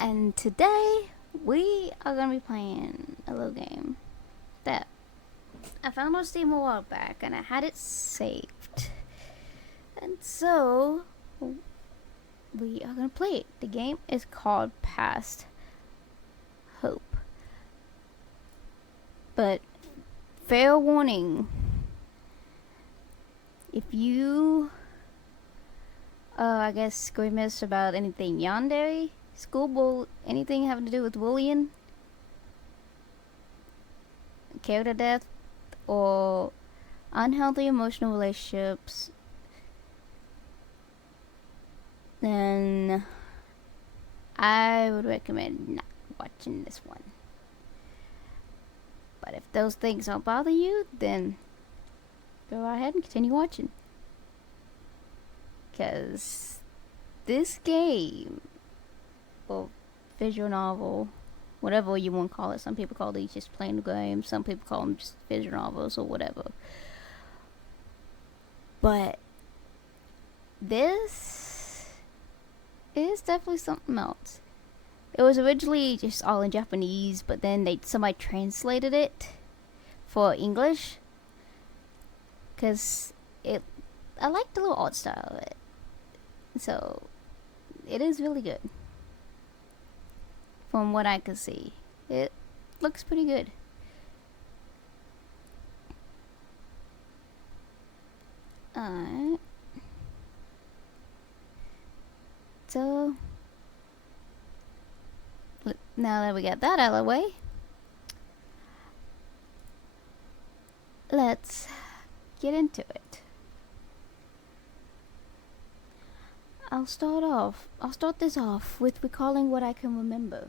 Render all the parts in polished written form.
And today we are gonna be playing a little game that I found on Steam a while back and I had it saved. And so we are gonna play it. The game is called Past Hope. But fair warning, if you I guess grimace about anything yandere, schoolboy, anything having to do with bullying, character death, or unhealthy emotional relationships, then I would recommend not watching this one. But if those things don't bother you, then go ahead and continue watching. Because this game, or visual novel, whatever you want to call it, some people call these just plain games, some people call them just visual novels or whatever. But this is definitely something else. It was originally just all in Japanese, but then somebody translated it for English, because I like the little art style of it. So it is really good. From what I can see, it looks pretty good. Alright. So now that we got that out of the way, let's get into it. I'll start this off with recalling what I can remember.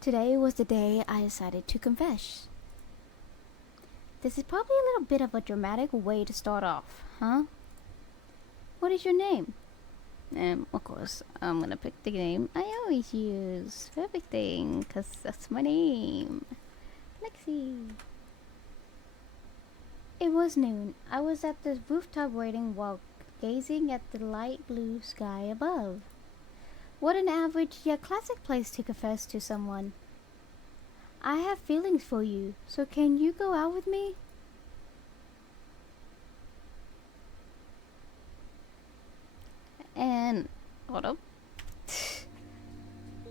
Today was the day I decided to confess. This is probably a little bit of a dramatic way to start off, huh? What is your name? Of course, I'm gonna pick the name I always use for everything, cause that's my name. Lexi. It was noon. I was at the rooftop waiting while gazing at the light blue sky above. What an average yet classic place to confess to someone. I have feelings for you, so can you go out with me? And hold up.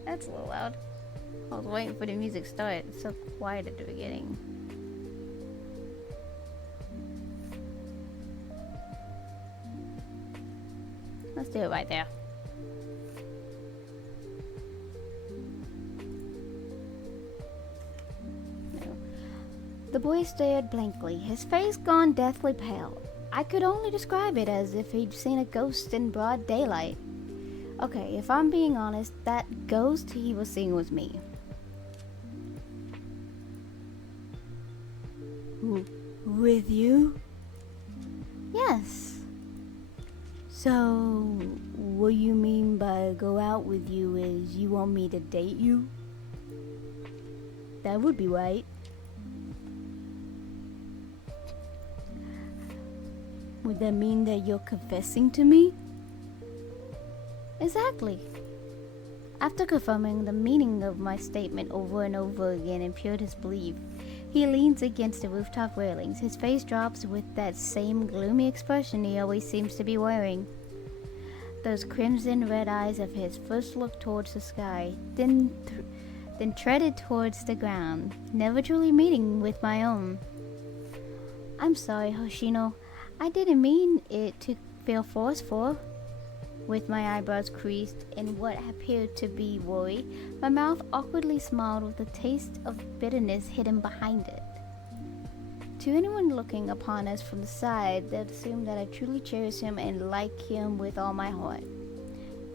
That's a little loud. I was waiting for the music to start. It's so quiet at the beginning. Let's do it right there. No. The boy stared blankly, his face gone deathly pale. I could only describe it as if he'd seen a ghost in broad daylight. Okay, if I'm being honest, that ghost he was seeing was me. With you? Yes. So, what you mean by go out with you is you want me to date you? That would be right. Would that mean that you're confessing to me? Exactly. After confirming the meaning of my statement over and over again in pure disbelief, he leans against the rooftop railings. His face drops with that same gloomy expression he always seems to be wearing. Those crimson red eyes of his first looked towards the sky, then treaded towards the ground, never truly meeting with my own. I'm sorry, Hoshino. I didn't mean it to feel forceful. With my eyebrows creased in what appeared to be worry, my mouth awkwardly smiled with a taste of bitterness hidden behind it. To anyone looking upon us from the side, they'd assume that I truly cherish him and like him with all my heart.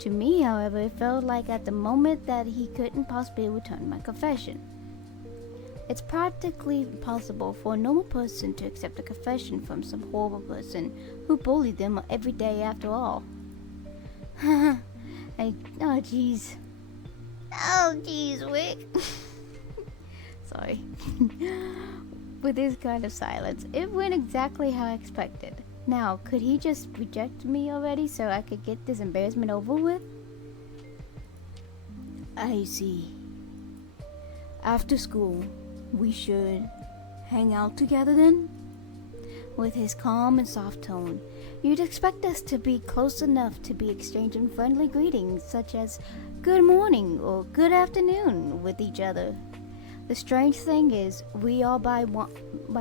To me, however, it felt like at the moment that he couldn't possibly return my confession. It's practically impossible for a normal person to accept a confession from some horrible person who bullied them every day after all. Oh jeez. Oh jeez, Wick. Sorry. With this kind of silence, it went exactly how I expected. Now, could he just reject me already so I could get this embarrassment over with? I see. After school, we should hang out together then? With his calm and soft tone, you'd expect us to be close enough to be exchanging friendly greetings such as good morning or good afternoon with each other. The strange thing is, we are by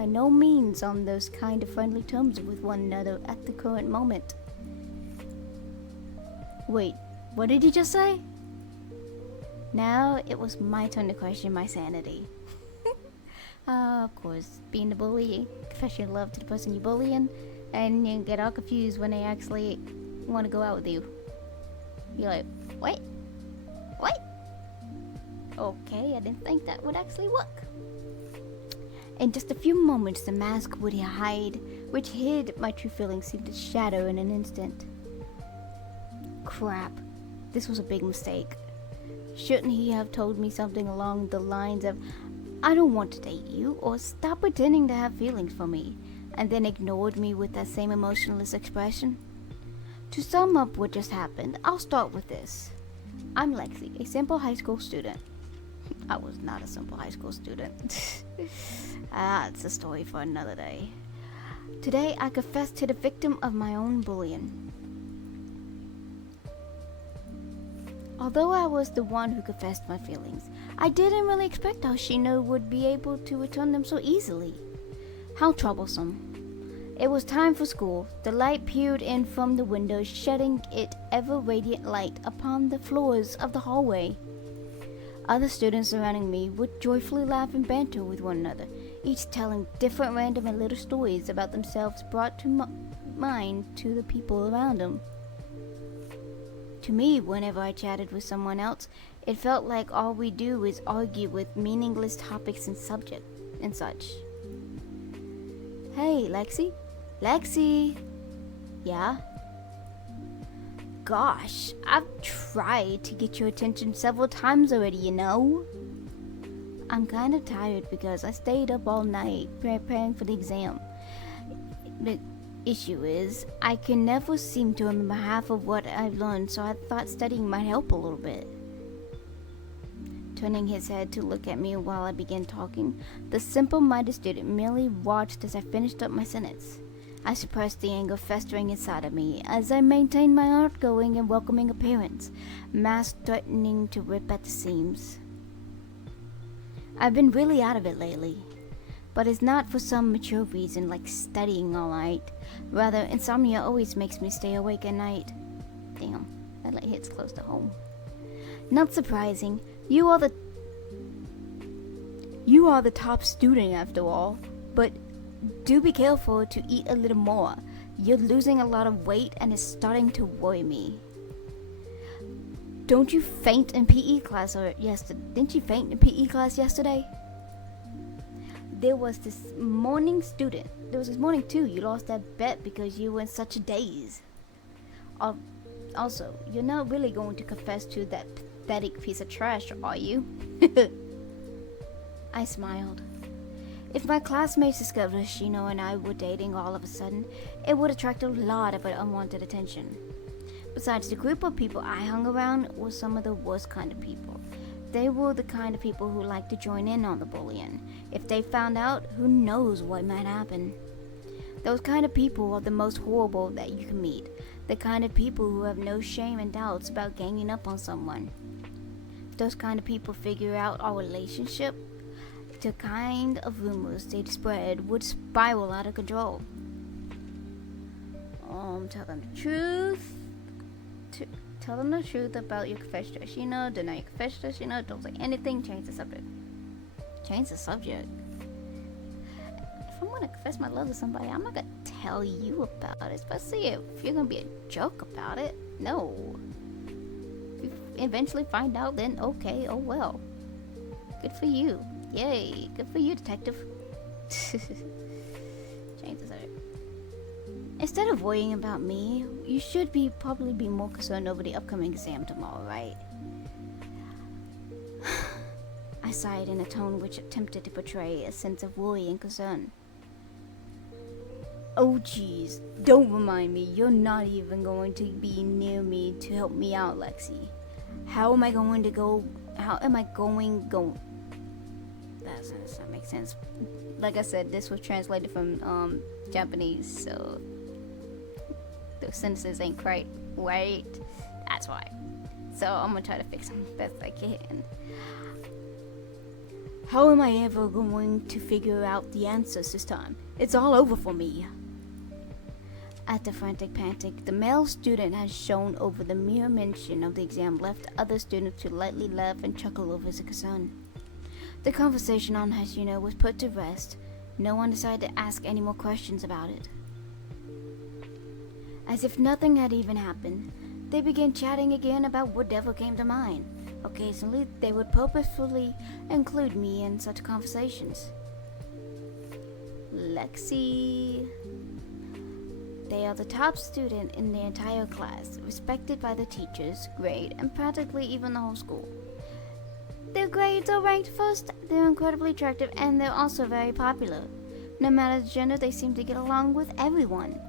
no means on those kind of friendly terms with one another at the current moment. Wait, what did you just say? Now it was my turn to question my sanity. Of course, being the bully, confess your love to the person you're bullying, and you get all confused when they actually want to go out with you. You're like, what? What? Okay, I didn't think that would actually work. In just a few moments, the mask would hide, which hid my true feelings seemed to shatter in an instant. Crap, this was a big mistake. Shouldn't he have told me something along the lines of, I don't want to date you, or stop pretending to have feelings for me, and then ignored me with that same emotionless expression? To sum up what just happened, I'll start with this. I'm Lexi, a simple high school student. I was not a simple high school student. It's a story for another day. Today, I confess to the victim of my own bullying. Although I was the one who confessed my feelings, I didn't really expect Hoshino would be able to return them so easily. How troublesome. It was time for school. The light peered in from the window, shedding its ever-radiant light upon the floors of the hallway. Other students surrounding me would joyfully laugh and banter with one another, each telling different random and little stories about themselves brought to mind to the people around them. To me, whenever I chatted with someone else, it felt like all we do is argue with meaningless topics and subjects and such. Hey, Lexi? Lexi! Yeah? Gosh, I've tried to get your attention several times already, you know? I'm kind of tired because I stayed up all night preparing for the exam. The issue is, I can never seem to remember half of what I've learned, so I thought studying might help a little bit. Turning his head to look at me while I began talking, the simple-minded student merely watched as I finished up my sentence. I suppressed the anger festering inside of me as I maintained my outgoing and welcoming appearance, mask threatening to rip at the seams. I've been really out of it lately, but it's not for some mature reason like studying all night. Rather, insomnia always makes me stay awake at night. Damn, that like hits close to home. Not surprising, you are the top student after all, but do be careful to eat a little more. You're losing a lot of weight and it's starting to worry me. Don't you faint in PE class yesterday? Didn't you faint in PE class yesterday? There was this morning too. You lost that bet because you were in such a daze. Also, you're not really going to confess to that pathetic piece of trash, are you? I smiled. If my classmates discovered Hoshino and I were dating all of a sudden, it would attract a lot of unwanted attention. Besides, the group of people I hung around were some of the worst kind of people. They were the kind of people who like to join in on the bullying. If they found out, who knows what might happen. Those kind of people are the most horrible that you can meet. The kind of people who have no shame and doubts about ganging up on someone. If those kind of people figure out our relationship, the kind of rumors they'd spread would spiral out of control. Tell them the truth. Tell them the truth about your confession to Hoshino. Deny your confession to Hoshino. Don't say anything. Change the subject. Change the subject. If I'm gonna confess my love to somebody, I'm not gonna tell you about it, especially if you're gonna be a jerk about it. No. If you eventually find out, then okay, oh well. Good for you. Yay, good for you, detective. Change the subject. Instead of worrying about me, you should probably be more concerned over the upcoming exam tomorrow, right? I sighed in a tone which attempted to portray a sense of worry and concern. Oh geez, don't remind me. You're not even going to be near me to help me out, Lexi. How am I going to go How am I going? That does not make sense. Like I said, this was translated from Japanese, so those sentences ain't quite right. That's why. So I'm gonna try to fix them as best I can. How am I ever going to figure out the answers this time? It's all over for me. At the frantic panic, the male student has shown over the mere mention of the exam left other students to lightly laugh and chuckle over his concern. The conversation on Hashino was put to rest. No one decided to ask any more questions about it. As if nothing had even happened, they began chatting again about whatever came to mind. Occasionally, they would purposefully include me in such conversations. Lexi. They are the top student in the entire class, respected by the teachers, grade, and practically even the whole school. Their grades are ranked first, they're incredibly attractive, and they're also very popular. No matter the gender, they seem to get along with everyone.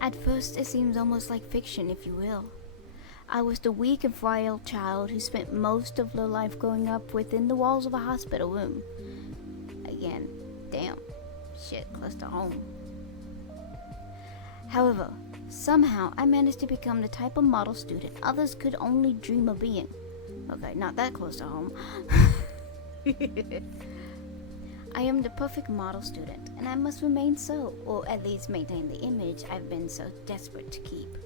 At first, it seems almost like fiction, if you will. I was the weak and frail child who spent most of their life growing up within the walls of a hospital room. Again, damn. Shit, close to home. However, somehow I managed to become the type of model student others could only dream of being. Okay, not that close to home. I am the perfect model student, and I must remain so, or at least maintain the image I've been so desperate to keep.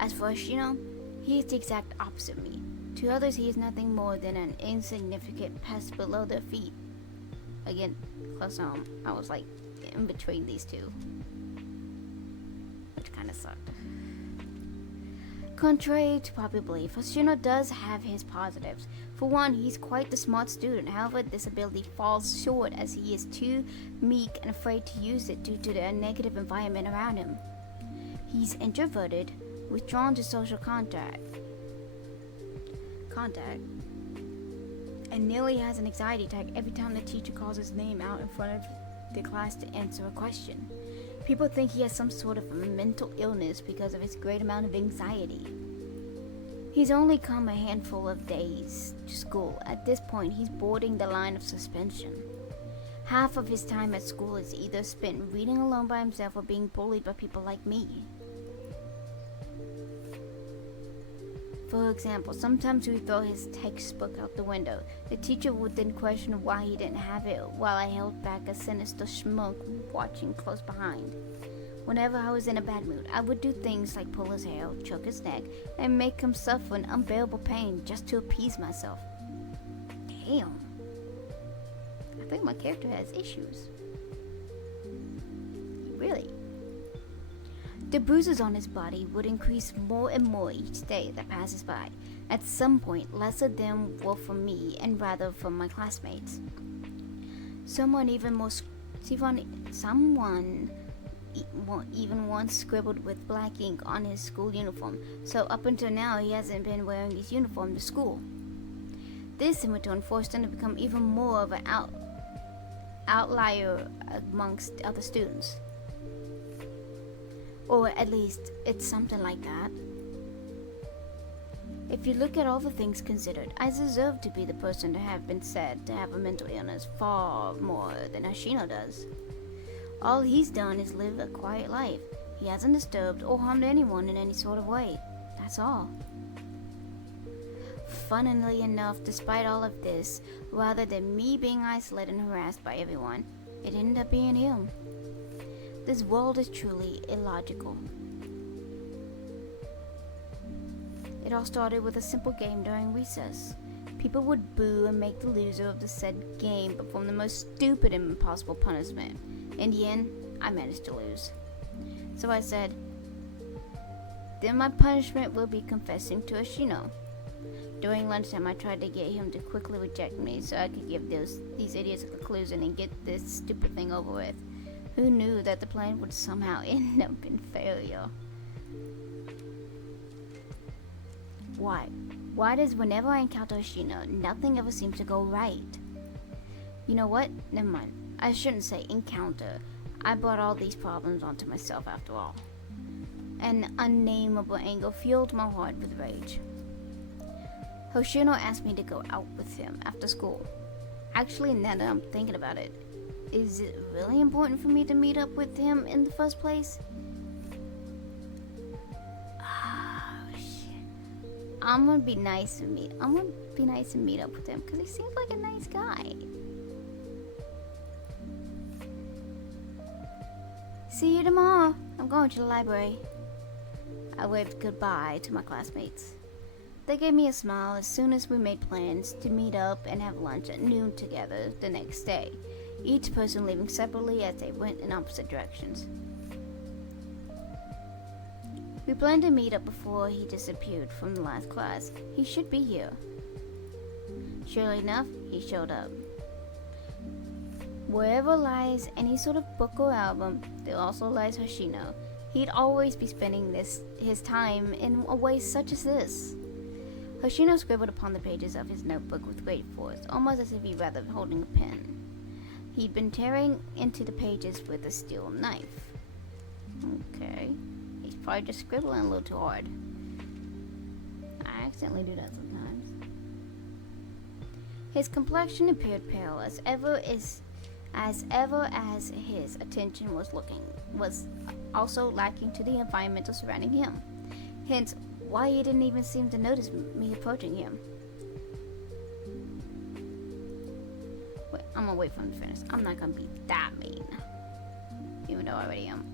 As for Ashino, he is the exact opposite of me. To others, he is nothing more than an insignificant pest below their feet. Again, close to home. I was like in between these two, which kind of sucked. Contrary to popular belief, Hoshino does have his positives. For one, he's quite the smart student. However, this ability falls short as he is too meek and afraid to use it due to the negative environment around him. He's introverted, withdrawn to social contact, and nearly has an anxiety attack every time the teacher calls his name out in front of the class to answer a question. People think he has some sort of a mental illness because of his great amount of anxiety. He's only come a handful of days to school. At this point, he's boarding the line of suspension. Half of his time at school is either spent reading alone by himself or being bullied by people like me. For example, sometimes we throw his textbook out the window. The teacher would then question why he didn't have it, while I held back a sinister schmuck watching close behind. Whenever I was in a bad mood, I would do things like pull his hair, choke his neck, and make him suffer an unbearable pain just to appease myself. Damn. I think my character has issues. Really. The bruises on his body would increase more and more each day that passes by. At some point, less of them were from me and rather from my classmates. Someone even once scribbled with black ink on his school uniform, so up until now he hasn't been wearing his uniform to school. This in return forced him to become even more of an outlier amongst other students. Or at least, it's something like that. If you look at all the things considered, I deserve to be the person to have been said to have a mental illness far more than Hoshino does. All he's done is live a quiet life. He hasn't disturbed or harmed anyone in any sort of way. That's all. Funnily enough, despite all of this, rather than me being isolated and harassed by everyone, it ended up being him. This world is truly illogical. It all started with a simple game during recess. People would boo and make the loser of the said game perform the most stupid and impossible punishment. In the end, I managed to lose. So I said, then my punishment will be confessing to Hoshino. During lunchtime, I tried to get him to quickly reject me so I could give these idiots a conclusion and get this stupid thing over with. Who knew that the plan would somehow end up in failure? Why? Why does whenever I encounter Hoshino, nothing ever seems to go right? You know what? Never mind. I shouldn't say encounter. I brought all these problems onto myself after all. An unnameable anger filled my heart with rage. Hoshino asked me to go out with him after school. Actually, now that I'm thinking about it, is it really important for me to meet up with him in the first place? Oh shit. I'm gonna be nice and meet up with him because he seems like a nice guy. See you tomorrow. I'm going to the library. I waved goodbye to my classmates. They gave me a smile as soon as we made plans to meet up and have lunch at noon together the next day, each person leaving separately as they went in opposite directions. We planned to meet up before he disappeared from the last class. He should be here. Surely enough, he showed up. Wherever lies any sort of book or album, there also lies Hoshino. He'd always be spending his time in a way such as this. Hoshino scribbled upon the pages of his notebook with great force, almost as if he'd rather holding a pen. He'd been tearing into the pages with a steel knife. Okay. He's probably just scribbling a little too hard. I accidentally do that sometimes. His complexion appeared pale as ever as his attention was also lacking to the environment surrounding him. Hence, why he didn't even seem to notice me approaching him. Wait, I'm gonna wait for him to finish. I'm not gonna be that mean. Even though I already am.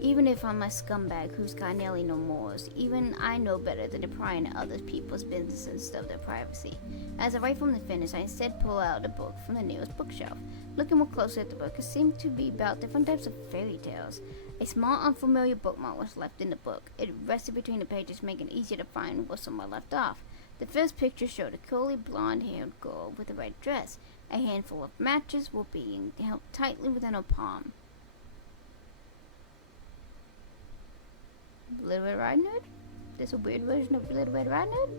Even if I'm a scumbag who's got nearly no morals, even I know better than to pry into other people's business and stuff their privacy. As I wait for him to finish, I instead pull out a book from the nearest bookshelf. Looking more closely at the book, it seemed to be about different types of fairy tales. A small, unfamiliar bookmark was left in the book. It rested between the pages, making it easier to find what somewhere left off. The first picture showed a curly, blonde-haired girl with a red dress. A handful of matches were being held tightly within her palm. Little Red Riding Hood? This a weird version of Little Red Riding Hood?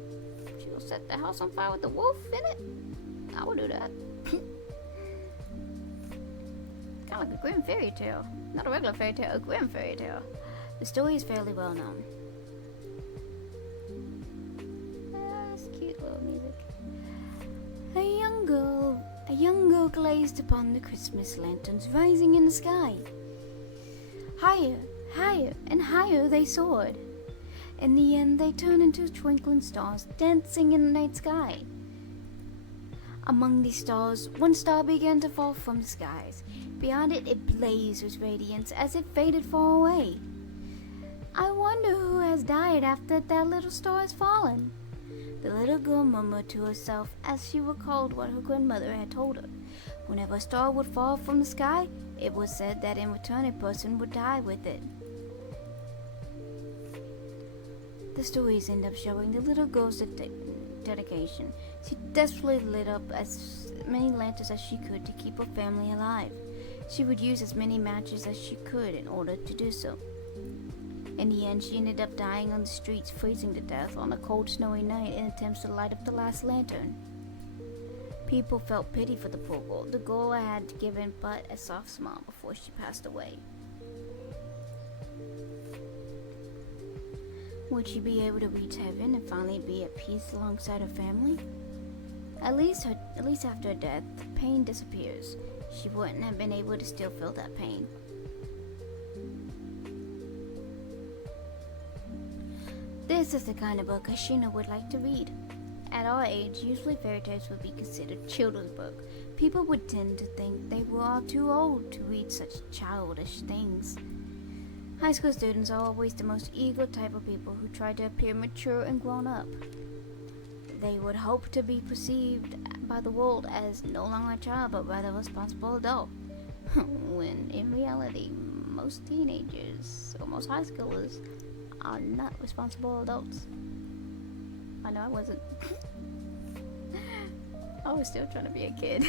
She'll set the house on fire with the wolf in it? I would do that. Kind of like a grim fairy tale. Not a regular fairy tale, a grim fairy tale. The story is fairly well known. That's cute little music. A young girl gazed upon the Christmas lanterns rising in the sky. Higher, higher, and higher they soared. In the end, they turned into twinkling stars dancing in the night sky. Among these stars, one star began to fall from the skies. Beyond it, it blazed with radiance as it faded far away. I wonder who has died after that little star has fallen. The little girl murmured to herself as she recalled what her grandmother had told her. Whenever a star would fall from the sky, it was said that in return a person would die with it. The stories end up showing the little girl's dedication. She desperately lit up as many lanterns as she could to keep her family alive. She would use as many matches as she could in order to do so. In the end, she ended up dying on the streets, freezing to death on a cold, snowy night in attempts to light up the last lantern. People felt pity for the poor girl. The girl had given but a soft smile before she passed away. Would she be able to reach heaven and finally be at peace alongside her family? At least after her death, the pain disappears. She wouldn't have been able to still feel that pain. This is the kind of book Hoshino would like to read. At our age, usually fairy tales would be considered children's book. People would tend to think they were all too old to read such childish things. High school students are always the most eager type of people who try to appear mature and grown up. They would hope to be perceived by the world as no longer a child but rather a responsible adult. When in reality, most teenagers or most high schoolers are not responsible adults. I know I wasn't. I was still trying to be a kid.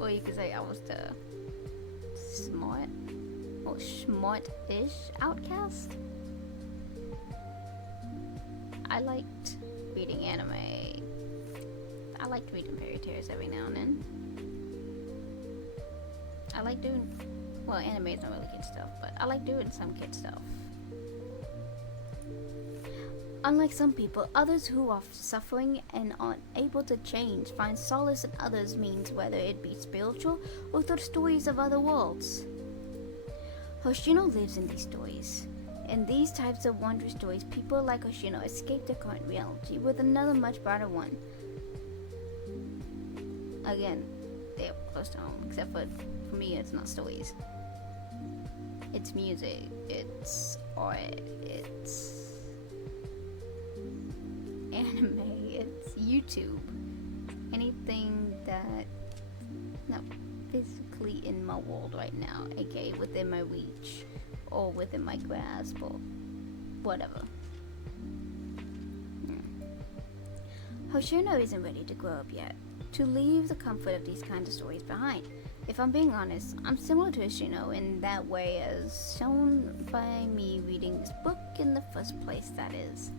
Or you could say I was the smart or smart-ish outcast. I liked reading anime. I liked reading fairy tales every now and then. I like doing Well, anime is not really kid stuff, but I like doing some kid stuff. Unlike some people, others who are suffering and unable to change find solace in others' means, whether it be spiritual or through stories of other worlds. Hoshino lives in these stories. In these types of wondrous stories, people like Hoshino escape their current reality with another much brighter one. Again, they're close to home, except for me, it's not stories. It's music, it's art, it's anime, it's YouTube. Anything that not physically in my world right now, aka within my reach or within my grasp or whatever. Hoshino isn't ready to grow up yet, to leave the comfort of these kinds of stories behind. If I'm being honest, I'm similar to Hoshino in that way, as shown by me reading this book in the first place, that is.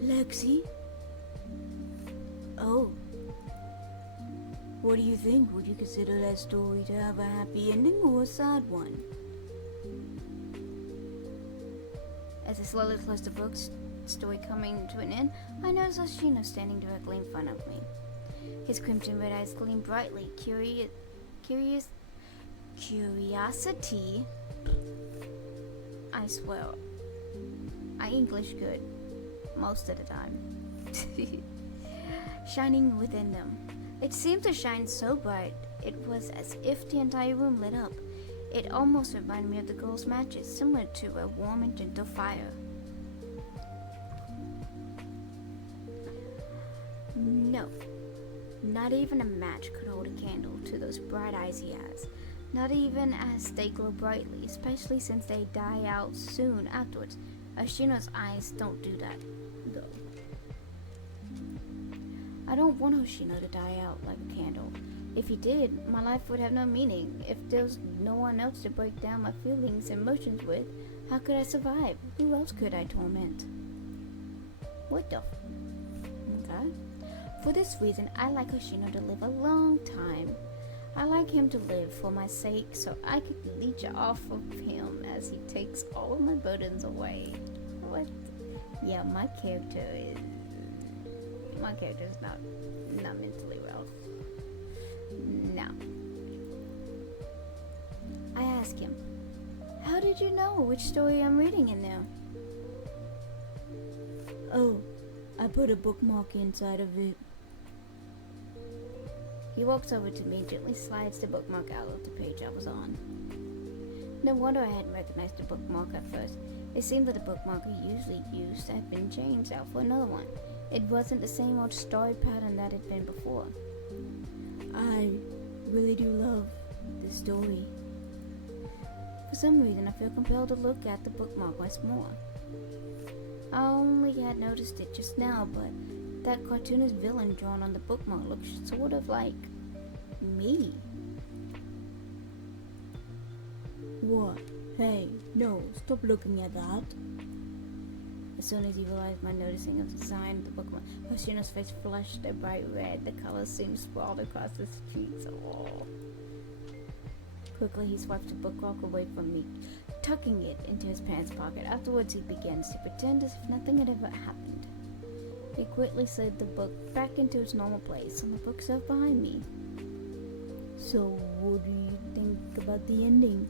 Lexi? Oh. What do you think? Would you consider that story to have a happy ending or a sad one? As I slowly closed the book's story coming to an end, I noticed Hoshino standing directly in front of me. His crimson red eyes gleamed brightly. Curiosity. I swear, I English good most of the time. Shining within them. It seemed to shine so bright, it was as if the entire room lit up. It almost reminded me of the girl's matches, similar to a warm and gentle fire. No, not even a match could hold a candle to those bright eyes he has. Not even as they glow brightly, especially since they die out soon afterwards. Hoshino's eyes don't do that, though. I don't want Hoshino to die out like a candle. If he did, my life would have no meaning. If there was no one else to break down my feelings and emotions with, how could I survive? Who else could I torment? What the Okay. For this reason, I like Hoshino to live a long time. I like him to live for my sake, so I could leech off of him as he takes all of my burdens away. What? Yeah, my character is not mentally well. No. I ask him, how did you know which story I'm reading in now? Oh, I put a bookmark inside of it. He walks over to me, gently slides the bookmark out of the page I was on. No wonder I hadn't recognized the bookmark at first. It seemed that the bookmark I usually used had been changed out for another one. It wasn't the same old story pattern that had been before. I really do love this story. For some reason, I feel compelled to look at the bookmark once more. I only had noticed it just now, but that cartoonist villain drawn on the bookmark looks sort of like me. What? Hey, no, stop looking at that. As soon as he realized my noticing of the design of the bookmark, Hoshino's face flushed a bright red. The color soon sprawled across the streets. Oh. Quickly, he swiped the bookmark away from me, tucking it into his pants pocket. Afterwards, he begins to pretend as if nothing had ever happened. He quickly slid the book back into its normal place on the bookshelf behind me. So, what do you think about the ending?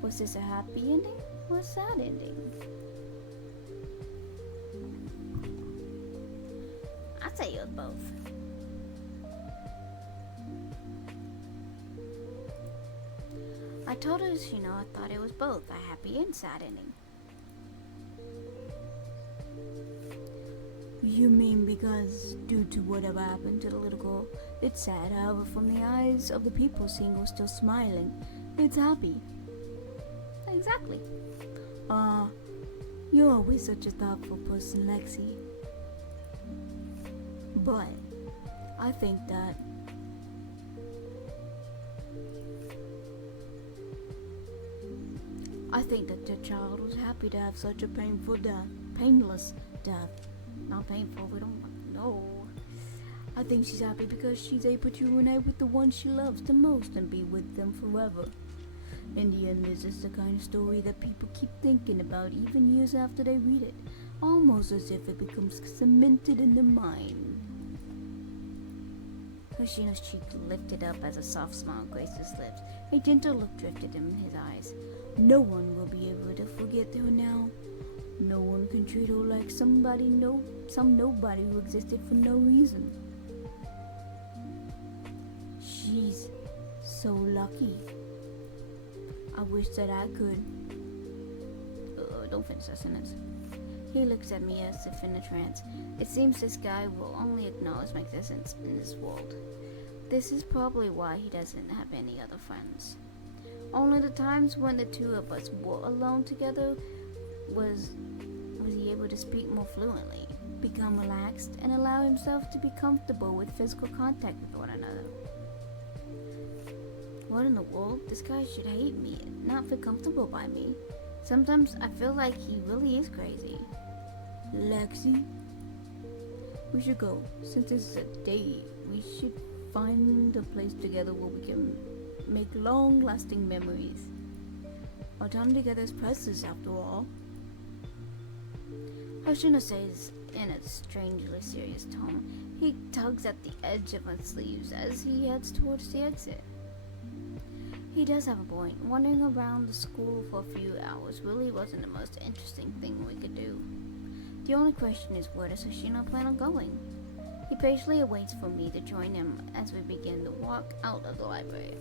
Was this a happy ending or a sad ending? I'd say it was both. I told her, I thought it was both a happy and sad ending. You mean because, due to whatever happened to the little girl, it's sad, however, from the eyes of the people seeing her still smiling, it's happy. Exactly. You're always such a thoughtful person, Lexi. But, I think that the child was happy to have such a painless death. Not painful, we don't know. I think she's happy because she's able to reunite with the one she loves the most and be with them forever. In the end, this is the kind of story that people keep thinking about even years after they read it, almost as if it becomes cemented in their mind. Hoshino's cheek lifted up as a soft smile graced his lips. A gentle look drifted in his eyes. No one will be able to forget her now. No one can treat her like some nobody who existed for no reason. She's so lucky. I wish that I could. Don't finish that sentence. He looks at me as if in a trance. It seems this guy will only acknowledge my existence in this world. This is probably why he doesn't have any other friends. Only the times when the two of us were alone together was he able to speak more fluently, become relaxed, and allow himself to be comfortable with physical contact with one another. What in the world? This guy should hate me, not feel comfortable by me. Sometimes I feel like he really is crazy. Lexi, we should go. Since this is a date, we should find a place together where we can make long-lasting memories. Our time together is precious, after all. Hoshino says in a strangely serious tone. He tugs at the edge of my sleeves as he heads towards the exit. He does have a point. Wandering around the school for a few hours really wasn't the most interesting thing we could do. The only question is, where does Hoshino plan on going? He patiently awaits for me to join him as we begin to walk out of the library.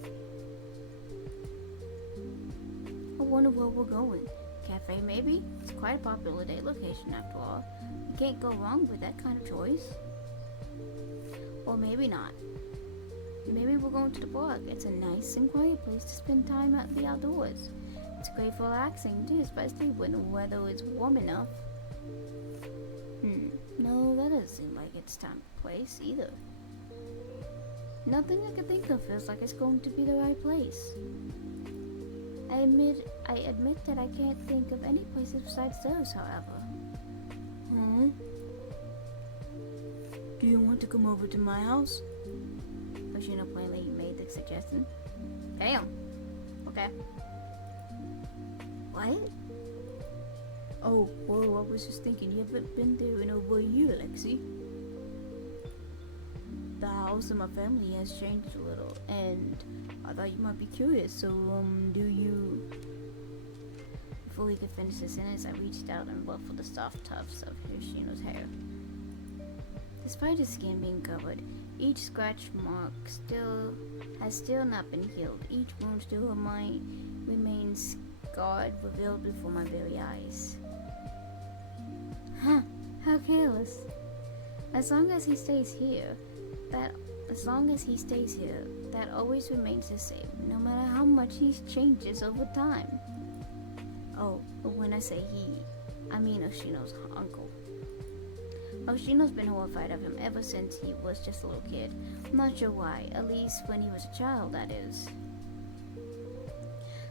I wonder where we're going. Cafe, maybe? It's quite a popular date location after all. You can't go wrong with that kind of choice. Or maybe not. Maybe we're going to the park. It's a nice and quiet place to spend time at the outdoors. It's great for relaxing too, especially when the weather is warm enough. No, that doesn't seem like it's time or place either. Nothing I can think of feels like it's going to be the right place. I admit that I can't think of any places besides those, however. Do you want to come over to my house? Hoshino plainly made the suggestion. Damn. Okay. What? Oh, whoa, I was just thinking, you haven't been there in over a year, Lexi. The house and my family has changed a little, and I thought you might be curious, so, do you... Before he could finish the sentence, I reached out and ruffled the soft tufts of Hoshino's hair. Despite his skin being covered, each scratch mark has still not been healed. Each wound still remains scarred, revealed before my very eyes. Huh, how careless. As long as he stays here, that always remains the same, no matter how much he changes over time. Oh, but when I say he, I mean Oshino's uncle. Oshino's been horrified of him ever since he was just a little kid. I'm not sure why, at least when he was a child, that is.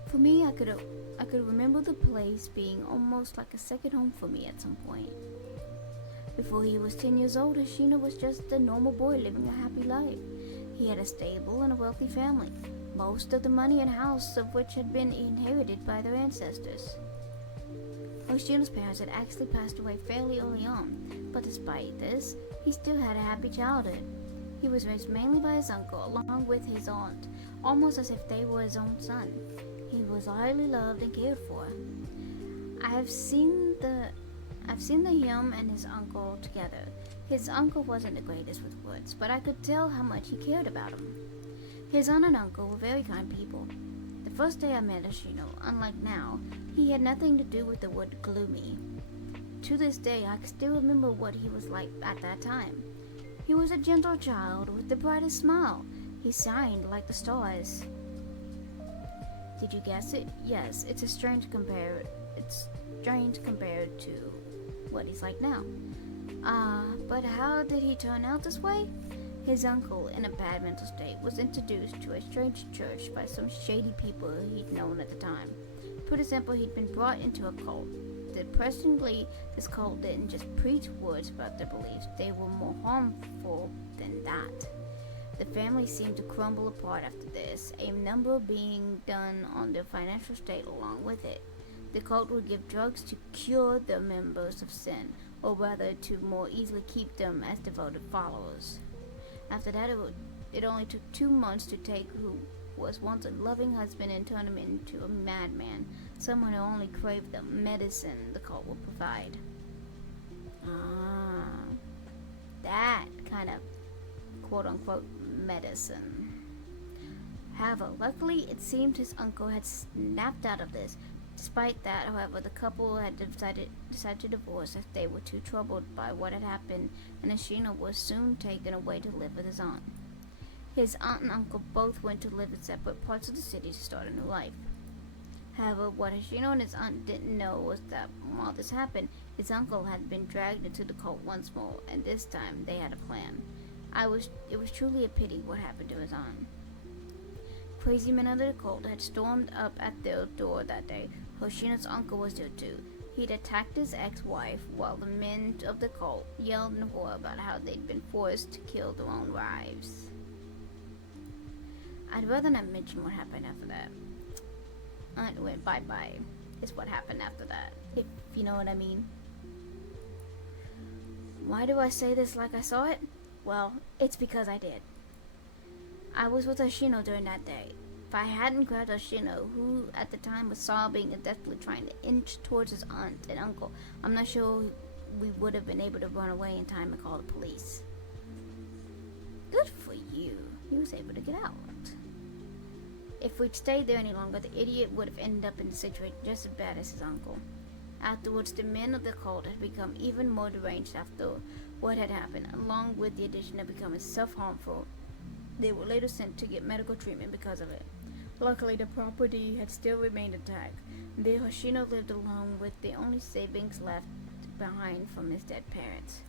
For me, I could remember the place being almost like a second home for me at some point. Before he was 10 years old, Hoshino was just a normal boy living a happy life. He had a stable and a wealthy family, most of the money and house of which had been inherited by their ancestors. Hoshino's parents had actually passed away fairly early on, but despite this, he still had a happy childhood. He was raised mainly by his uncle, along with his aunt, almost as if they were his own son. He was highly loved and cared for. I've seen him and his uncle together. His uncle wasn't the greatest with words, but I could tell how much he cared about him. His aunt and uncle were very kind people. The first day I met Hoshino, unlike now, he had nothing to do with the word gloomy. To this day, I can still remember what he was like at that time. He was a gentle child with the brightest smile. He shined like the stars. Did you guess it? Yes, it's strange compared to what he's like now. But how did he turn out this way? His uncle, in a bad mental state, was introduced to a strange church by some shady people he'd known at the time. Put it simple, he'd been brought into a cult. Depressingly, this cult didn't just preach words about their beliefs, they were more harmful than that. The family seemed to crumble apart after this, a number being done on their financial state along with it. The cult would give drugs to cure the members of sin, or rather to more easily keep them as devoted followers. After that, it only took 2 months to take who was once a loving husband and turn him into a madman, someone who only craved the medicine the cult would provide. That kind of quote-unquote medicine. However, luckily it seemed his uncle had snapped out of this. Despite that, however, the couple had decided to divorce as they were too troubled by what had happened, and Ashino was soon taken away to live with his aunt. His aunt and uncle both went to live in separate parts of the city to start a new life. However, what Ashino and his aunt didn't know was that while this happened, his uncle had been dragged into the cult once more, and this time they had a plan. It was truly a pity what happened to his aunt. Crazy men under the cult had stormed up at their door that day. Hoshino's uncle was there too. He'd attacked his ex-wife while the men of the cult yelled in horror about how they'd been forced to kill their own wives. I'd rather not mention what happened after that. Aunt went bye-bye is what happened after that, if you know what I mean. Why do I say this like I saw it? Well, it's because I did. I was with Ashino during that day. If I hadn't grabbed Ashino, who at the time was sobbing and desperately trying to inch towards his aunt and uncle, I'm not sure we would have been able to run away in time and call the police. Good for you. He was able to get out. If we'd stayed there any longer, the idiot would have ended up in a situation just as bad as his uncle. Afterwards, the men of the cult had become even more deranged after what had happened, along with the addition of becoming self-harmful. They were later sent to get medical treatment because of it. Luckily, the property had still remained intact. There, Hoshino lived alone with the only savings left behind from his dead parents.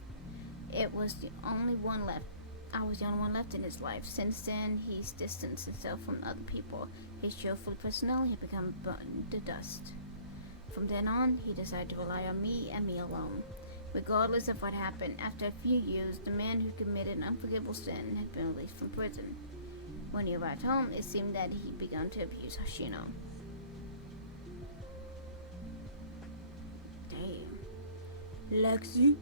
It was the only one left. I was the only one left in his life. Since then, he's distanced himself from other people. His cheerful personality had become burned to dust. From then on, he decided to rely on me and me alone. Regardless of what happened, after a few years, the man who committed an unforgivable sin had been released from prison. When he arrived home, it seemed that he'd begun to abuse Hoshino. Damn. Lexi.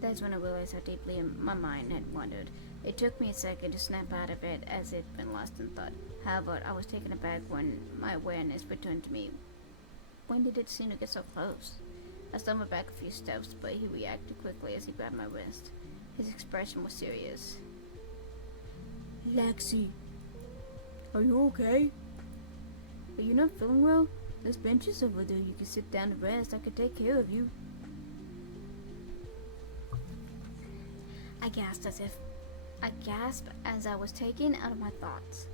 That's when I realized how deeply my mind had wandered. It took me a second to snap out of it as it had been lost in thought. However, I was taken aback when my awareness returned to me. When did it seem to get so close? I stumbled back a few steps, but he reacted quickly as he grabbed my wrist. His expression was serious. Lexi, are you okay? Are you not feeling well? There's benches over there. You can sit down and rest. I can take care of you. I gasped as I was taken out of my thoughts.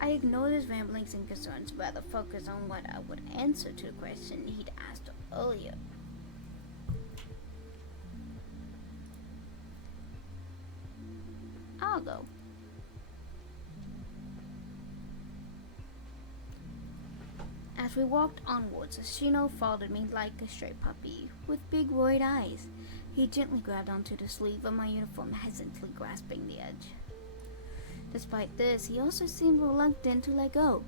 I ignored his ramblings and concerns, rather focused on what I would answer to the question he'd asked earlier. I'll go. As we walked onwards, Ashino followed me like a stray puppy, with big worried eyes. He gently grabbed onto the sleeve of my uniform, hesitantly grasping the edge. Despite this, he also seemed reluctant to let go,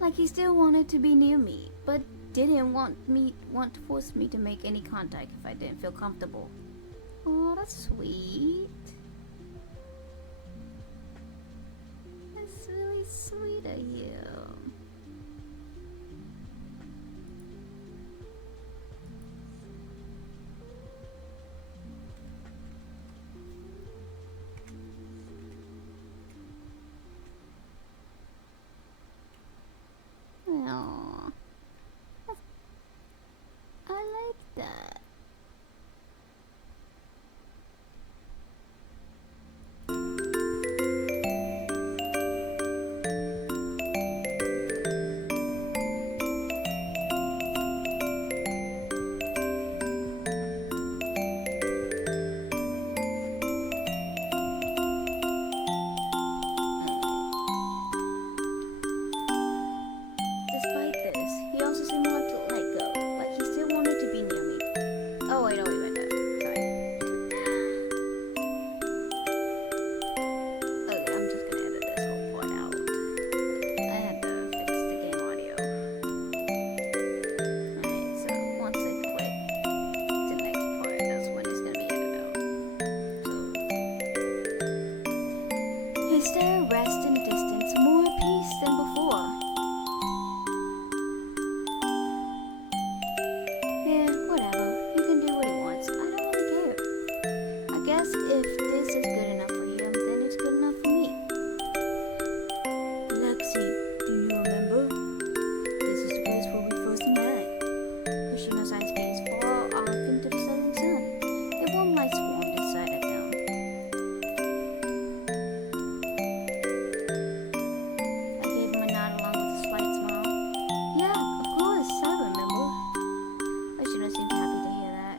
like he still wanted to be near me, but didn't want to force me to make any contact if I didn't feel comfortable. Oh, that's sweet. That's really sweet of you. Aww. I like that. sinister rest in the distance, more at peace than before. Yeah, whatever. He can do what he wants. I don't really care. I guess if this is good enough for him, then it's good enough for me. Lexi, do you remember? This is the place where we first met. Hoshino's ice gaze far off into the setting sun. A warm light swarmed inside her dome. I gave him a nod along with a slight smile. Yeah, of course, I remember. Hoshino seemed happy to hear that.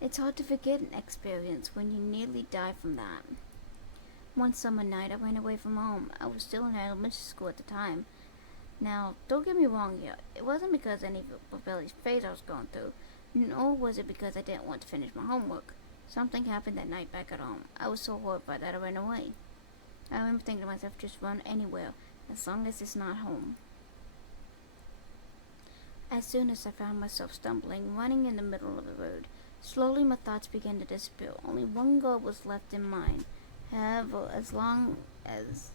It's hard to forget an experience when you nearly die from that. One summer night, I ran away from home. I was still in elementary school at the time. Now, don't get me wrong here. It wasn't because any rebellious phase I was going through, nor was it because I didn't want to finish my homework. Something happened that night back at home. I was so horrified that I ran away. I remember thinking to myself, just run anywhere, as long as it's not home. As soon as I found myself stumbling, running in the middle of the road, slowly my thoughts began to disappear. Only one goal was left in mind. However, as long as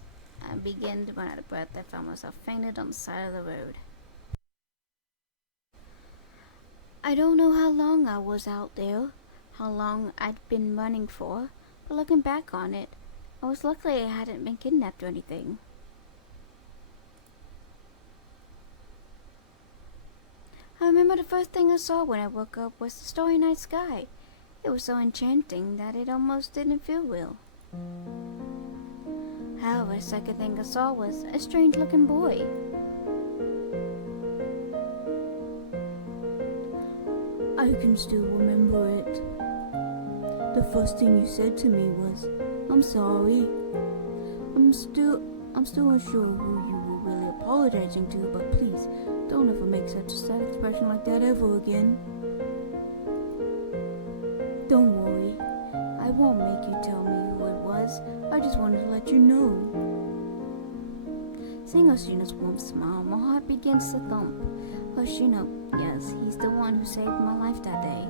I began to run out of breath, I found myself fainted on the side of the road. I don't know how long I was out there, how long I'd been running for, but looking back on it, I was lucky I hadn't been kidnapped or anything. I remember the first thing I saw when I woke up was the starry night sky. It was so enchanting that it almost didn't feel real. However, the second thing I saw was a strange-looking boy. I can still remember it. The first thing you said to me was, "I'm sorry." I'm still unsure who you were really apologizing to, but please, don't ever make such a sad expression like that ever again. Don't worry, I won't make you tell me who it was. I just wanted to let you know. Seeing Hoshino's warm smile, my heart begins to thump. Hoshino, yes, he's the one who saved my life that day.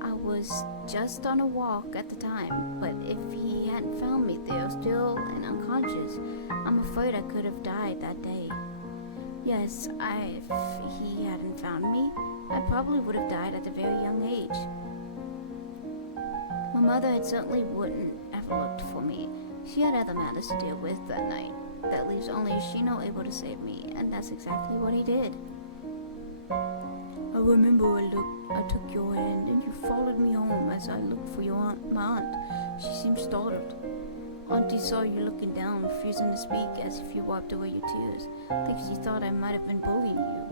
I was just on a walk at the time, but if he hadn't found me there, still and unconscious, I'm afraid I could have died that day. Yes, if he hadn't found me, I probably would have died at a very young age. My mother had certainly wouldn't have looked for me. She had other matters to deal with that night. That leaves only Hoshino able to save me, and that's exactly what he did. I remember I took your hand and you followed me home as I looked for my aunt. She seemed startled. Auntie saw you looking down, refusing to speak as if you wiped away your tears. I think she thought I might have been bullying you.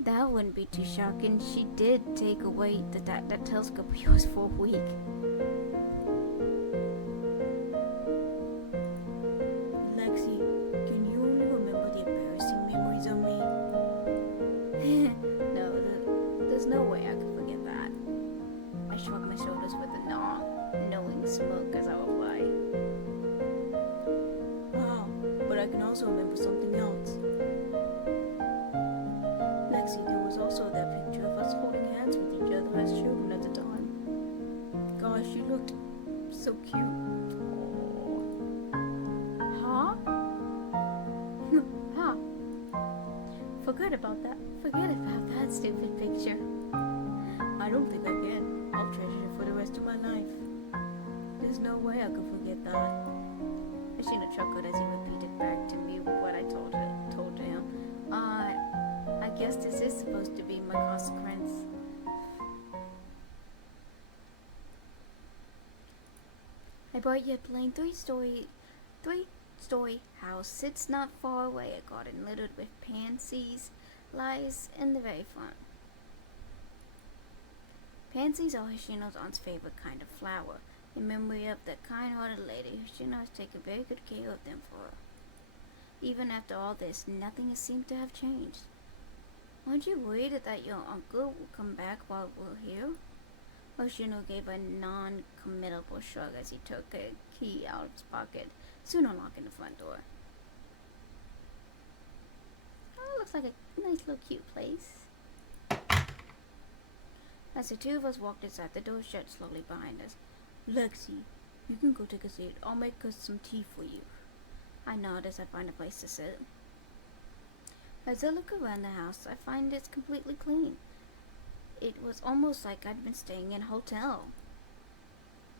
That wouldn't be too shocking. She did take away that telescope of yours for a week. Lexi, can you only remember the embarrassing memories of me? No, there's no way I could forget that. I shrugged my shoulders with a knowing smirk as I replied. Wow, but I can also remember something else. Lexi, there was also that picture of us holding hands with each other as children at the time. Gosh, you looked so cute. Huh? Huh? Forget about that stupid picture. I don't think I can. I'll treasure it for the rest of my life. There's no way I could forget that. Hoshino chuckled as he repeated back to me what I told him. I guess this is supposed to be my consequence. I bought you a plain three-story house. Sits not far away, a garden littered with pansies lies in the very front. Pansies are Hoshino's aunt's favorite kind of flower. In memory of that kind-hearted lady, Hoshino has taken very good care of them for her. Even after all this, nothing has seemed to have changed. Aren't you worried that your uncle will come back while we're here? Hoshino gave a non-committable shrug as he took a key out of his pocket, soon unlocking the front door. Oh, looks like a nice little cute place. As the two of us walked inside, the door shut slowly behind us. Lexi, you can go take a seat. I'll make us some tea for you. I nod as I find a place to sit. As I look around the house, I find it's completely clean. It was almost like I'd been staying in a hotel.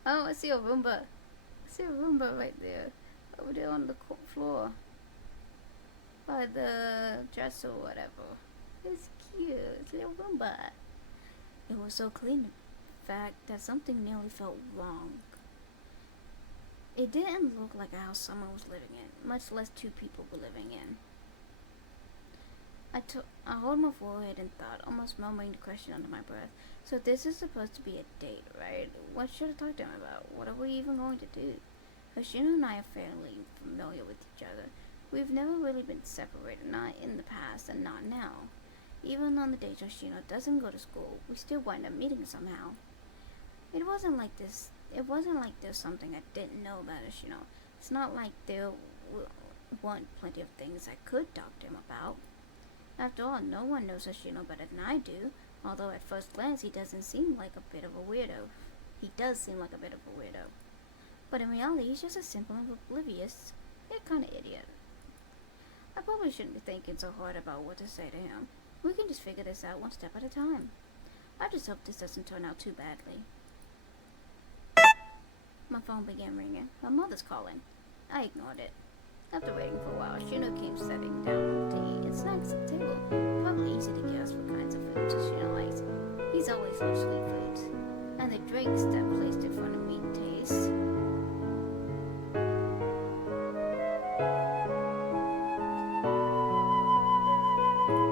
Oh, I see a Roomba. I see a Roomba right there. Over there on the floor. By the dresser or whatever. It's cute. It's a little Roomba. It was so clean, in fact, that something nearly felt wrong. It didn't look like a house someone was living in, much less two people were living in. I hold my forehead in thought, almost murmuring the question under my breath. So this is supposed to be a date, right? What should I talk to him about? What are we even going to do? Hoshino and I are fairly familiar with each other. We've never really been separated, not in the past and not now. Even on the days Hoshino doesn't go to school, we still wind up meeting somehow. It wasn't like there's something I didn't know about Hoshino. It's not like there weren't plenty of things I could talk to him about. After all, no one knows Hoshino better than I do, although at first glance he doesn't seem like a bit of a weirdo. He does seem like a bit of a weirdo. But in reality, he's just a simple and oblivious, kind of idiot. I probably shouldn't be thinking so hard about what to say to him. We can just figure this out one step at a time. I just hope this doesn't turn out too badly. My phone began ringing. My mother's calling. I ignored it. After waiting for a while, Shino came setting down tea and snacks at the table. Probably easy to guess what kinds of foods Shino likes. He's always loved sweet foods. And the drinks that placed in front of me taste.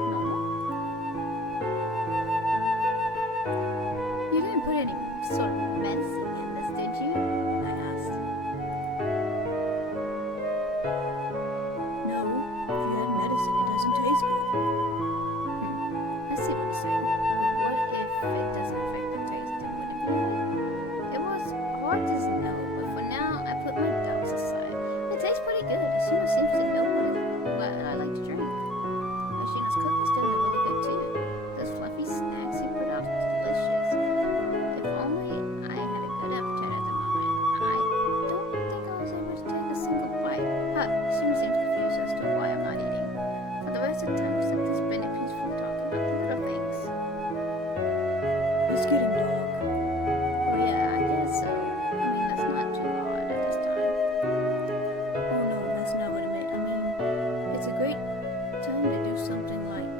Normal? You didn't put any sort of medicine in this, did you? I asked. No, if you had medicine, it doesn't taste good. I see what you're saying. What if it doesn't affect the taste? Then would it be good? It was hard to know, but for now, I put my doubts aside. It tastes pretty good. Ashino seems to know what I like to drink. Ashino's cookies turned out really good too. Those fluffy snacks he put out are delicious. If only I had a good appetite at the moment. I don't think I was able to take a single bite. Ashino seems confused as to why I'm not eating. For the rest of the time, we simply spent it peacefully talking about the little things. It's getting dark. Oh yeah, I guess so. I mean, that's not too hard at this time. Oh no, that's not what I meant. I mean, it's a great time to do something like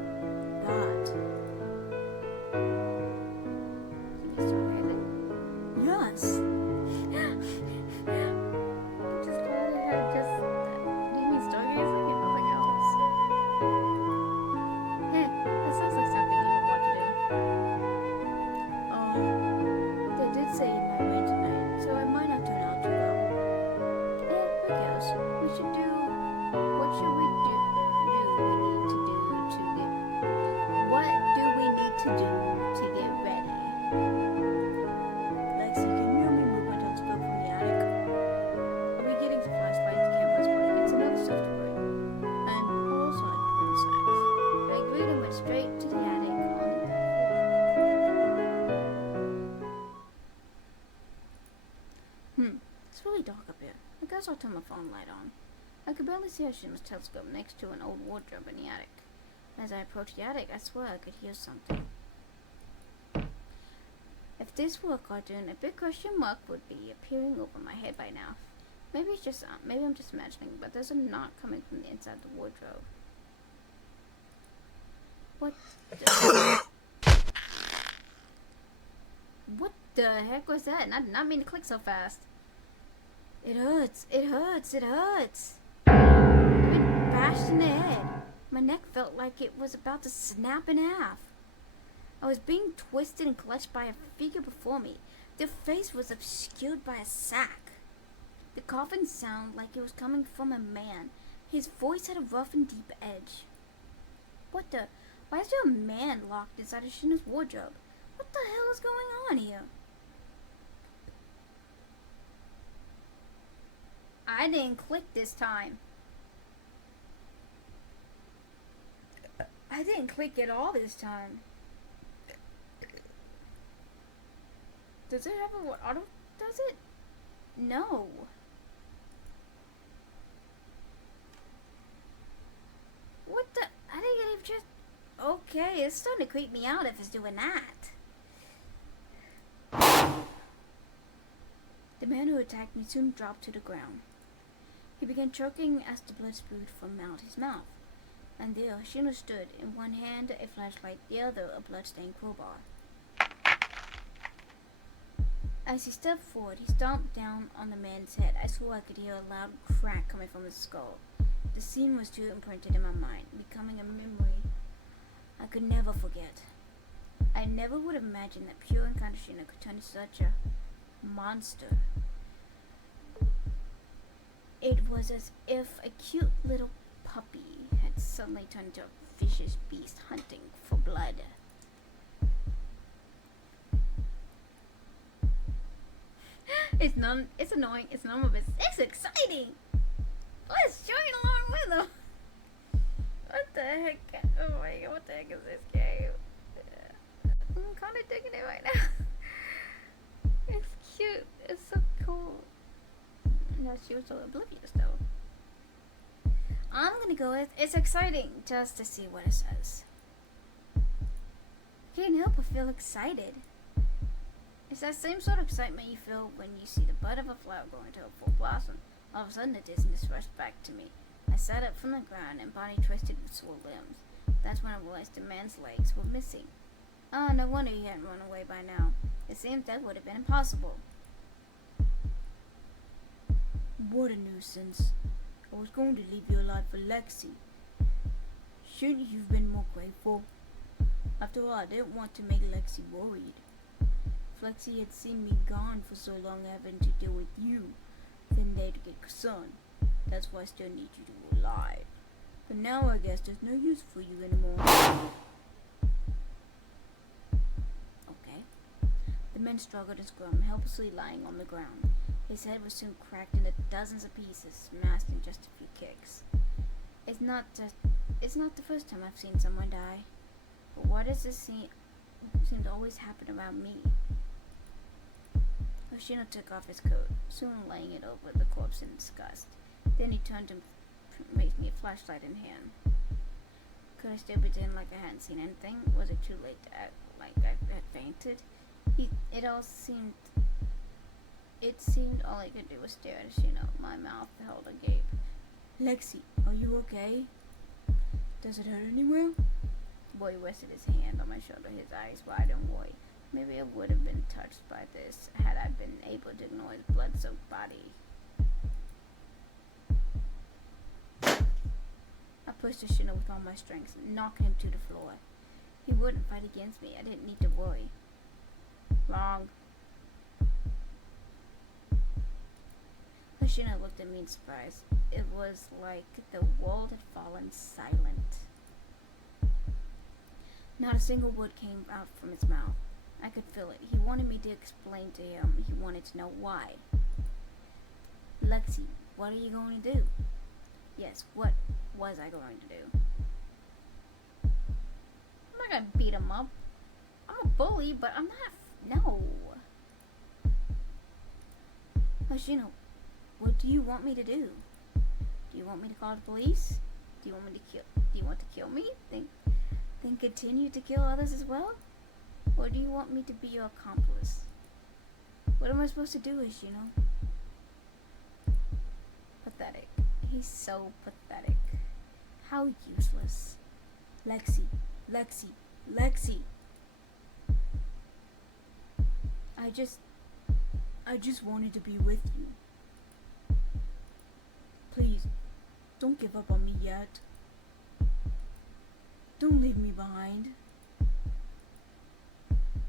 that. Can you start anything? Yes. Just go ahead, just... Do you mean stargazing or nothing else? Hey, that sounds like something you would want to do. They did say it might rain tonight, so it might not turn out too well. Who cares? We should do... What should we do? What do we need to do to get ready? Lexi, can you help me move my telescope from the attic? Are we getting some flashlights, cameras, blankets, and other stuff to bring? And I'll also like to bring snacks. I agreed and went straight to the attic on the floor. It's really dark up here. I guess I'll turn my phone light on. I could barely see Ashino's telescope next to an old wardrobe in the attic. As I approached the attic, I swear I could hear something. If this were a cartoon, a big question mark would be appearing over my head by now. Maybe I'm just imagining, but there's a knock coming from the inside the wardrobe. What the heck was that? I did not mean to click so fast. It hurts. It hurts. It hurts. I've been bashed in the head. My neck felt like it was about to snap in half. I was being twisted and clutched by a figure before me. Their face was obscured by a sack. The coffin sounded like it was coming from a man. His voice had a rough and deep edge. What the? Why is there a man locked inside Ashino's wardrobe? What the hell is going on here? I didn't click this time. I didn't click at all this time. Does it have a auto? Does it? No. What the? I think it just. Okay, it's starting to creep me out if it's doing that. The man who attacked me soon dropped to the ground. He began choking as the blood spewed from out his mouth. And there Shino stood, in one hand a flashlight, the other a blood-stained crowbar. As he stepped forward, he stomped down on the man's head. I swore I could hear a loud crack coming from his skull. The scene was too imprinted in my mind, becoming a memory I could never forget. I never would have imagined that pure and kind Shino could turn into such a monster. It was as if a cute little puppy had suddenly turned into a vicious beast hunting for blood. It's annoying, it's normal, but it's exciting! Let's join along with them! What the heck? Oh my god, what the heck is this game? I'm kinda digging it right now. It's cute, it's so cool. No, she was so oblivious though. I'm gonna go with it's exciting just to see what it says. Can't help but feel excited. It's that same sort of excitement you feel when you see the bud of a flower go into a full blossom. All of a sudden, the dizziness rushed back to me. I sat up from the ground and body twisted with sore limbs. That's when I realized the man's legs were missing. Ah, no wonder he hadn't run away by now. It seemed that would have been impossible. What a nuisance. I was going to leave you alive for Lexi. Shouldn't you have been more grateful? After all, I didn't want to make Lexi worried. If Lexi had seen me gone for so long having to deal with you, then they'd get concerned. That's why I still need you to be alive. But now I guess there's no use for you anymore. Okay. The man struggled and squirmed, helplessly lying on the ground. His head was soon cracked into dozens of pieces, smashed in just a few kicks. It's not the first time I've seen someone die. But why does this seem to always happen around me? Hoshino took off his coat, soon laying it over the corpse in disgust. Then he turned and made me a flashlight in hand. Could I still pretend like I hadn't seen anything? Was it too late to act like I had fainted? It seemed all I could do was stare at Hoshino. My mouth held agape. Lexi, are you okay? Does it hurt anywhere? The boy rested his hand on my shoulder, his eyes wide and worried. Maybe I would have been touched by this had I been able to ignore his blood-soaked body. I pushed Hoshino with all my strength, knocking him to the floor. He wouldn't fight against me. I didn't need to worry. Wrong. Hoshino looked at me in surprise. It was like the world had fallen silent. Not a single word came out from his mouth. I could feel it. He wanted me to explain to him. He wanted to know why. Lexi, what are you going to do? Yes, what was I going to do? I'm not going to beat him up. I'm a bully, but I'm not... No. Hoshino, what do you want me to do? Do you want me to call the police? Do you want me to kill... Do you want to kill me? Then continue to kill others as well? Or do you want me to be your accomplice? What am I supposed to do, Hoshino? Pathetic. He's so pathetic. How useless. Lexi. Lexi. Lexi. I just wanted to be with you. Please, don't give up on me yet. Don't leave me behind.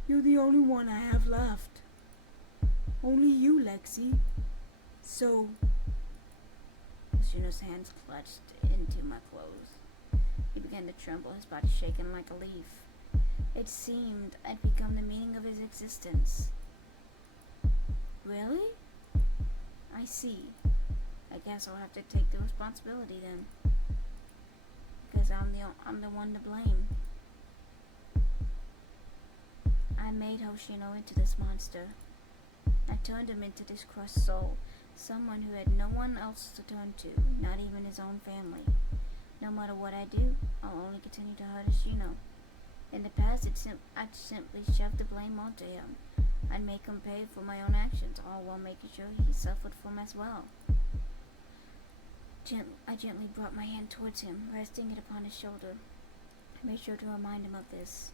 You're the only one I have left. Only you, Lexi. So... Hoshino's hands clutched into my clothes. He began to tremble, his body shaking like a leaf. It seemed I'd become the meaning of his existence. Really? I see. I guess I'll have to take the responsibility then. Because I'm the one to blame. I made Hoshino into this monster. I turned him into this crushed soul, someone who had no one else to turn to, not even his own family. No matter what I do, I'll only continue to hurt Ashino. In the past, I'd simply shove the blame onto him. I'd make him pay for my own actions, all while making sure he suffered from as well. I gently brought my hand towards him, resting it upon his shoulder. I made sure to remind him of this.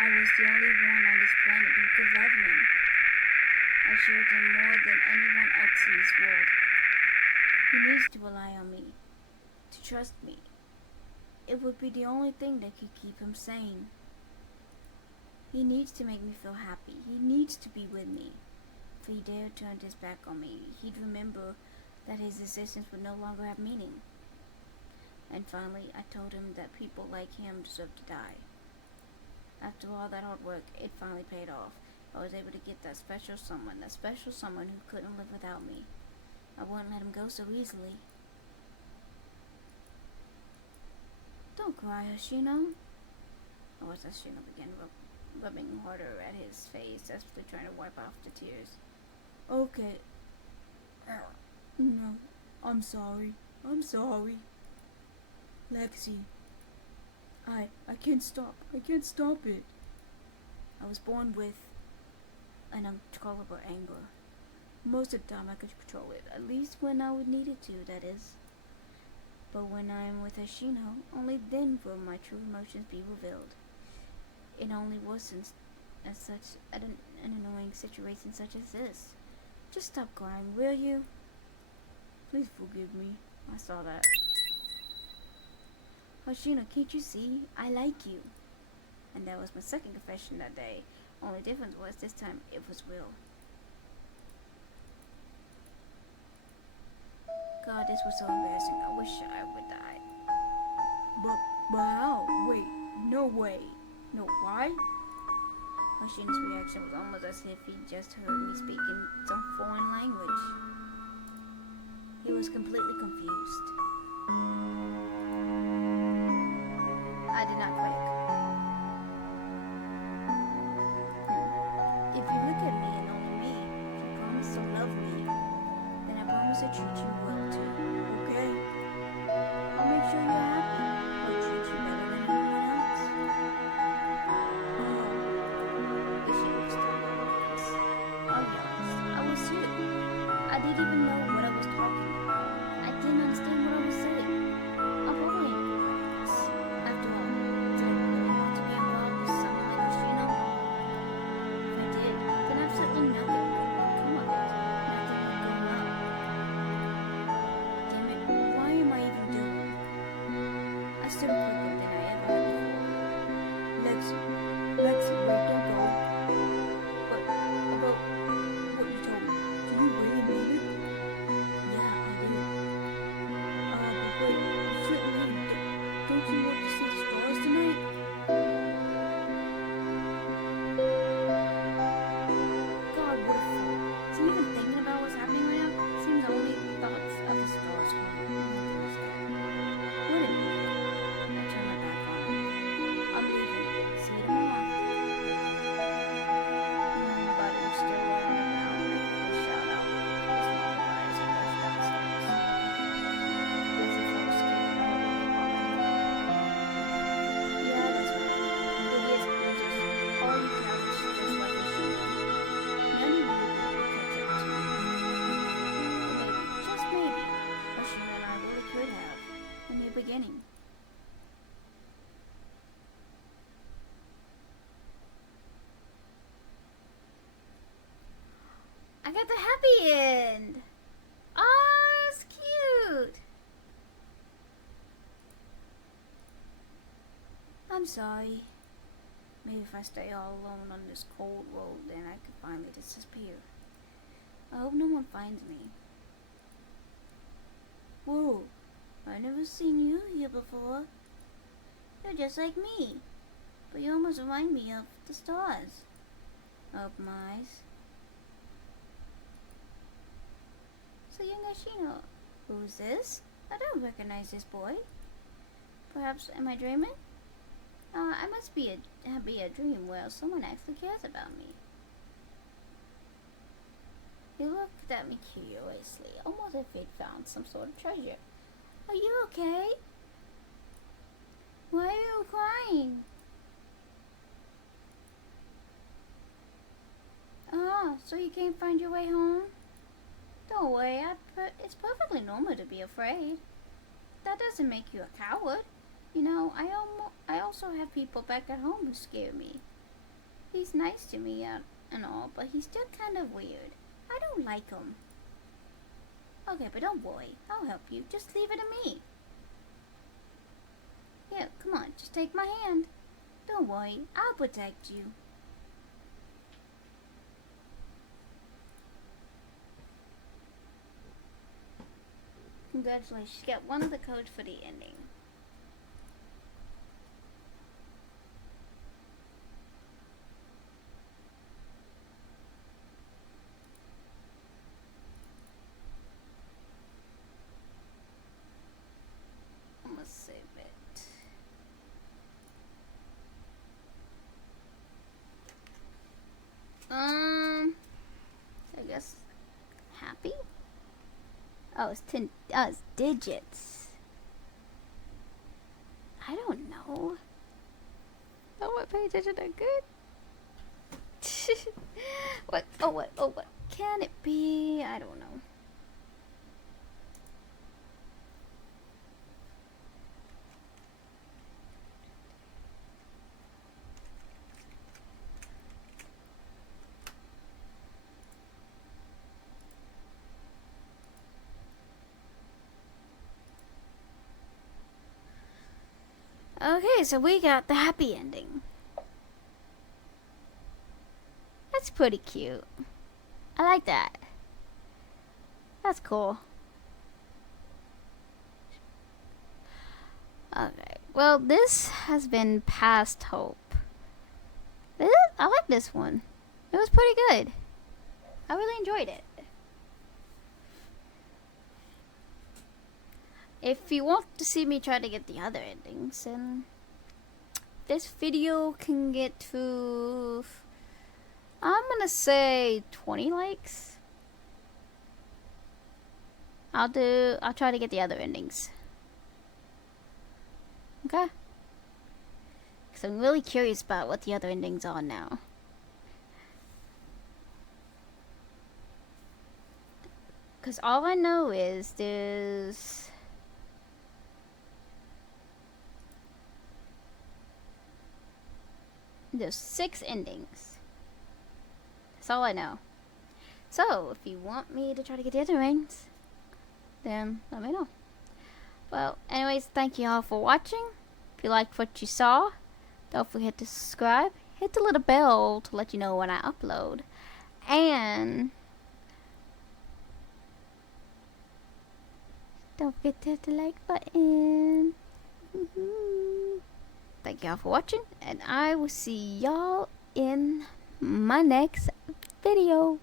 I was the only one on this planet who could love him. I shared him more than anyone else in this world. He needs to rely on me, to trust me. It would be the only thing that could keep him sane. He needs to make me feel happy. He needs to be with me. If he dared turn his back on me, he'd remember that his existence would no longer have meaning. And finally, I told him that people like him deserve to die. After all that hard work, it finally paid off. I was able to get that special someone who couldn't live without me. I wouldn't let him go so easily. Don't cry, Hoshino. Oh, as Hoshino began rubbing harder at his face, desperately trying to wipe off the tears. Okay. No, I'm sorry. Lexi. I can't stop. I can't stop it. I was born with an uncontrollable anger. Most of the time I could control it, at least when I would need it to, that is. But when I am with Hoshino, only then will my true emotions be revealed. It only worsens as such an annoying situation such as this. Just stop crying, will you? Please forgive me. I saw that. Hoshino, can't you see? I like you. And that was my second confession that day. Only difference was this time it was real. God, this was so embarrassing. I wish I would die. But how? Wait, no way. No, why? Hoshino's reaction was almost as if he just heard me speak in some foreign language. He was completely confused. I did not quake. If you look at me and only me, if you promise to love me, then I promise to treat you well too, okay? I'll make sure you're happy. I'll treat you better than anyone else. But she was still nervous. I'll be honest, I was too. I didn't even know what I was talking about. I didn't understand what I was saying. I'm probably incorrect. After all, did I really want to be involved with someone like Hoshino? If I did, then absolutely nothing good would come of it. Nothing would go well. Damn it, why am I even doing it? I stood quicker than I ever had before. Lexi, wait, don't go. But about what you told me, do you really mean it? Yeah, I do. But wait, you shouldn't leave. Don't you want to see the stars tonight? God, what a fool. Is he even thinking about what's happening right now? Seems only thoughts of the stars come to his head. What an idiot. I turned my back on him. I'm leaving. See you tomorrow. My body was still laying on the ground when I could shout out. His mom eyes and rushed downstairs. As if I was scared of her Yeah, that's right. Idiots and losers. All you cowards just like a shooter. None of you will catch up to me. But maybe, just maybe, Hoshino and I really could have. A new beginning. I got the happy end! Oh, it's cute! I'm sorry. Maybe if I stay all alone on this cold road, then I could finally disappear. I hope no one finds me. Whoa, I've never seen you here before. You're just like me, but you almost remind me of the stars. Open my eyes. So young Ashino, who's this? I don't recognize this boy. Perhaps am I dreaming? I must be a dream where someone actually cares about me. He looked at me curiously, almost as if he'd found some sort of treasure. Are you okay? Why are you crying? Ah, so you can't find your way home? Don't worry, it's perfectly normal to be afraid. That doesn't make you a coward. You know, I also have people back at home who scare me. He's nice to me and all, but he's still kind of weird. I don't like him. Okay, but don't worry. I'll help you. Just leave it to me. Here, come on. Just take my hand. Don't worry. I'll protect you. Congratulations. You got one of the codes for the ending. I'm gonna save it. I guess happy? Oh, it's it's digits. I don't know. Oh, what page isn't that good? What? Oh, what can it be? I don't know. Okay, so we got the happy ending. That's pretty cute. I like that. That's cool. Okay, well, this has been Past Hope. I like this one. It was pretty good. I really enjoyed it. If you want to see me try to get the other endings, then this video can get to, I'm gonna say 20 likes. I'll try to get the other endings. Okay? Because I'm really curious about what the other endings are now. Because all I know is there's 6 endings. That's all I know. So, if you want me to try to get the other rings, then let me know. Well, anyways, thank you all for watching. If you liked what you saw, don't forget to subscribe. Hit the little bell to let you know when I upload. And don't forget to hit the like button. Thank y'all for watching, and I will see y'all in my next video.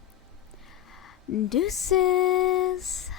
Deuces.